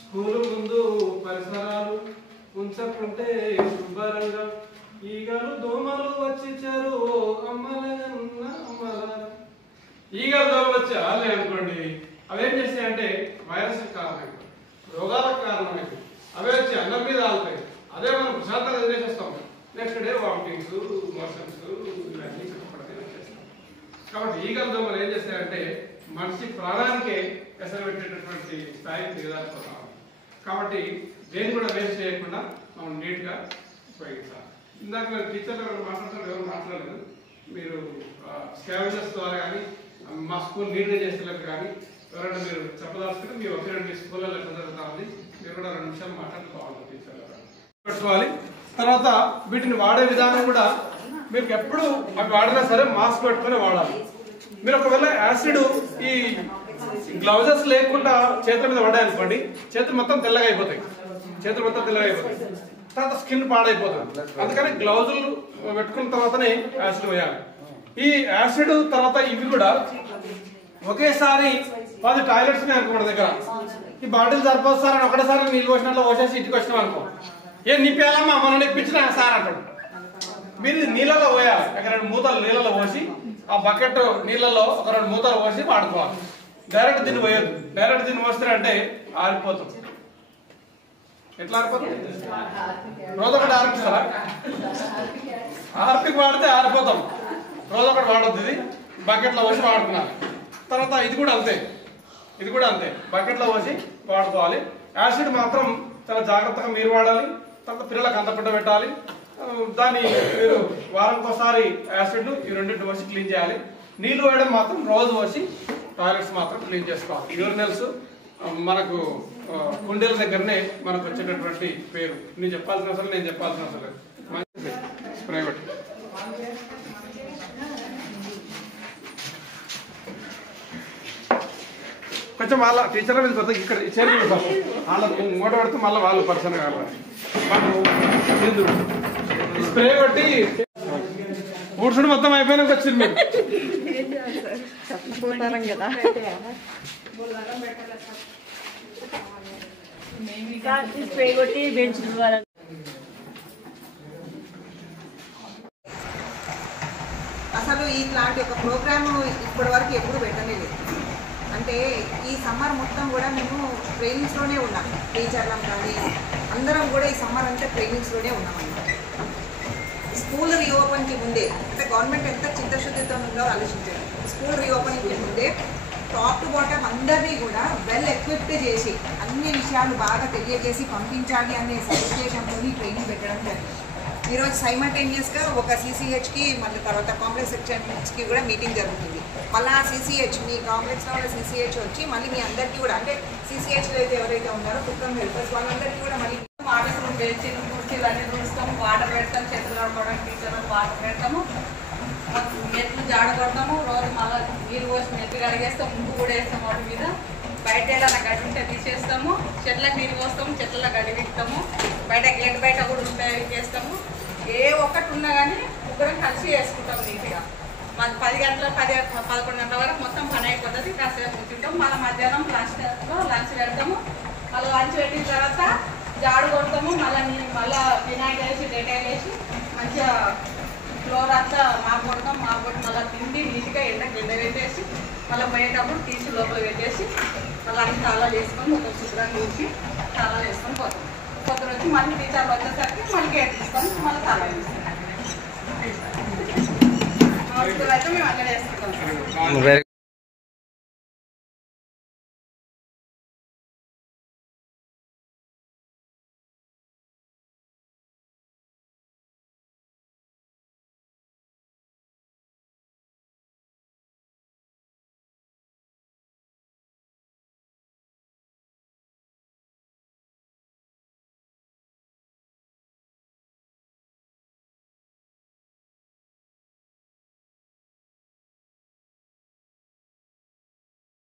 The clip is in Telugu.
స్కూలు ముందు పరిసరాలు ఉంచకుంటే శుభ్రంగా ఈగలు దోమలు వచ్చిచ్చారు అమ్మలగన్న అమ్మల ఈగలు దోమలు వచ్చి ఆలే అనుకోండి. అవేం చేస్తాయంటే వైరస్ కారణం, రోగాలకు కారణమై అవే వచ్చి అన్నం మీద ఆలుతాయి. అదే మనం ప్రశాంతంగా వదిలేసేస్తాం. నెక్స్ట్ డే వామిటింగ్స్, మోషన్స్ ఇవన్నీ వచ్చేస్తాం. కాబట్టి ఈగల దోమలు ఏం చేస్తాయంటే మనిషి ప్రాణానికే ఎసరు పెట్టేటటువంటి స్థాయికి దిగదారిపోతాం. కాబట్టి దేన్ని కూడా వేస్ట్ చేయకుండా మనం నీట్గా ఉపయోగించాలి. ఇందాక టీచర్లు ఎవరు మాట్లాడతారు, ఎవరు మాట్లాడలేదు. మీరు స్కావెంజర్స్ ద్వారా కానీ మా స్కూల్ నీట్గా చేసేలకు కానీ ఎవరైనా మీరు చెప్పదలుచుకుంటే మీరు ఒకసారి మీ స్కూల్లో ఎట్లా జరుగుతా ఉంది మీరు కూడా 2 నిమిషాలు మాట్లాడితే బాగుంటుంది. టీచర్లు పెట్టుకోవాలి. తర్వాత వీటిని వాడే విధానం కూడా మీకు ఎప్పుడు అవి వాడినా సరే మాస్క్ పెట్టుకుని వాడాలి. మీరు ఒకవేళ యాసిడ్ ఈ గ్లౌజెస్ లేకుండా చేతుల మీద పడ్డాయనుకోండి, చేతులు మొత్తం తెల్లగా అయిపోతాయి. తర్వాత స్కిన్ పాడైపోతుంది. అందుకని గ్లౌజులు పెట్టుకున్న తర్వాతనే యాసిడ్ వేయాలి. ఈ యాసిడ్ తర్వాత ఇవి కూడా ఒకేసారి 10 టాయిలెట్స్ అనుకో మన దగ్గర. ఈ బాటిల్ సరిపోదు సార్ అని ఒకటేసారి నీళ్ళు పోసినట్లు పోసేసి ఇంటికి వచ్చినాం అనుకో, ఏం నింపేయాలమ్మా మనం నిప్పించినా సార్ అంటాడు. మీరు నీళ్ళలో పోయాలి. ఒక 2 మూతలు నీళ్ళలో పోసి ఆ బకెట్ నీళ్ళలో ఒక 2 మూతలు పోసి వాడుకోవాలి. డైరెక్ట్ దీన్ని పోయద్దు. డైరెక్ట్ దీన్ని పోస్తే అంటే ఆరిపోతుంది. ఎట్లా ఆరిపోతుంది? రోజొకటి ఆరిపిస్తారా? ఆర్పికి వాడితే ఆరిపోతాం. రోజొకటి వాడద్దు. ఇది బకెట్లో పోసి వాడుకున్నాను. తర్వాత ఇది కూడా అంతే బకెట్లో పోసి వాడుకోవాలి. యాసిడ్ మాత్రం చాలా జాగ్రత్తగా మీరు వాడాలి. తర్వాత పిల్లలకు అంతపడ్డ పెట్టాలి. దాన్ని మీరు వారానికోసారి యాసిడ్ ఈ 2 పోసి క్లీన్ చేయాలి. నీళ్లు వేయడం మాత్రం రోజు పోసి టాయిలెట్స్ మాత్రం క్లీన్ చేసుకోవాలి. యూరినల్స్ మనకు కుండీల దగ్గరనే మనకు వచ్చేటటువంటి పేరు. నేను చెప్పాల్సిన అవసరం లేదు. స్ప్రే కొట్టి కొంచెం వాళ్ళ టీచర్ వెళ్ళిపోతే ఇక్కడ చేరి వాళ్ళకి మూట పెడితే మళ్ళీ వాళ్ళు పర్సన్ కావాలి. స్ప్రే కొట్టి ఊడ్చుడు మొత్తం అయిపోయినాక వచ్చింది మీరు. అసలు ఇట్లాంటి ఒక ప్రోగ్రామ్ ఇప్పటి వరకు ఎప్పుడు పెట్టలేదు. అంటే ఈ సమ్మర్ మొత్తం కూడా మేము ట్రైనింగ్స్లోనే ఉన్నాం. టీచర్లం కానీ అందరం కూడా ఈ సమ్మర్ అంతా ట్రైనింగ్స్లోనే ఉన్నామన్నమాట. స్కూల్ రీఓపెన్కి ముందే అంటే గవర్నమెంట్ ఎంత చిత్తశుద్ధితో ఉందో ఆలోచించారు. స్కూల్ రీఓపెనింగ్కి ముందే టాప్ టు బాటమ్ అందరినీ కూడా వెల్ ఎక్విప్డ్ చేసి అన్ని విషయాలు బాగా తెలియజేసి పంపించాలి అనే సదుద్దేశంతో ట్రైనింగ్ పెట్టడం జరిగింది. ఈరోజు సైమల్టేనియస్గా ఒక CCHకి మళ్ళీ తర్వాత కాంప్లెక్స్ సెక్షన్స్కి కూడా మీటింగ్ జరుగుతుంది. మళ్ళీ ఆ CCH మీ కాంప్లెక్స్లో ఉన్న CCH వచ్చి మళ్ళీ మీ అందరికీ కూడా అంటే CCHలో అయితే ఎవరైతే ఉన్నారో కుక్కం హెల్పర్స్ వాళ్ళందరికీ కూడా మళ్ళీ వాటర్ బెంచీలు కుర్చీలు అన్నీ చూస్తాము. వాటర్ పెడతాం, చేతులు కడుక్కోవడానికి టీచర్లకు వాటర్ పెడతాము, మెట్లు జాడ కొడతాము. రోజు మళ్ళీ నీరు పోసి మెట్లు కడిగేస్తాం, ముందు కూడా వేస్తాము. వాటి మీద బయట ఏదైనా గడ్డి ఉంటే తీసేస్తాము. చెట్లకు నీరు పోస్తాము, చెట్లలో గడ్డి విస్తాము. బయట గేట్ బయట కూడా ఉపయోగిస్తాము. ఏ ఒక్కటి ఉన్నా కానీ ముగ్గురం కలిసి వేసుకుంటాం నీట్గా. మాది 10 గంటల 11 గంటల వరకు మొత్తం పని అయిపోతుంది. కాసేపు కూర్చుంటాం. మళ్ళీ మధ్యాహ్నం లంచ్ పెడతాము. మళ్ళీ లంచ్ పెట్టిన తర్వాత జాడు కొడతాము. మళ్ళీ వినాయక వేసి డేటాయిల్ వేసి మంచిగా ఫ్లోర్ అంతా మాపు కొడతాం. మాపు కొట్టి మళ్ళీ తిండి నీట్గా ఎండ పెట్టేసి మళ్ళీ పోయేటప్పుడు తీసి లోపల పెట్టేసి మళ్ళీ అన్ని తాళాలు వేసుకొని ఒక శుభ్రంగా తీసి తాళాలు వేసుకొని పోతాం. పొద్దున వచ్చి మళ్ళీ టీచర్లు వచ్చేసరికి మళ్ళీ కేర్ తీసుకొని మళ్ళీ తాళాలు వేస్తాం. అయితే మేము అక్కడ వేసుకుంటాం.